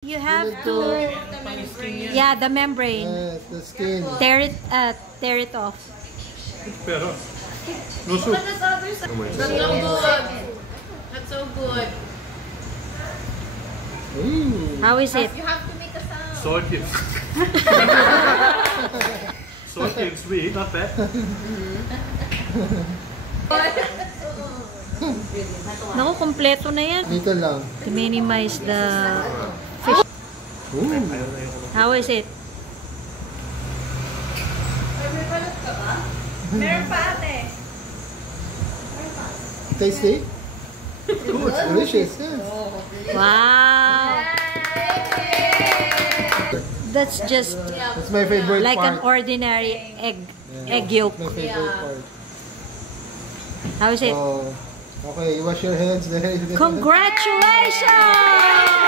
You have to, yeah, the membrane. Yes, the skin. Tear it off. Pero, no soup. That's so good. That's so good. Ooh. How is it? You have to make a sound. Salty. Salty and sweet, not bad. Naku, kompleto na yan. Dito lang. To minimize the fish. Ooh. How is it? Meron pa ate. Tasty? Good. Delicious, yes. Wow! That's just That's my favorite like part. an ordinary egg yolk. My favorite part. How is it? Oh, okay, wash your hands then. Congratulations!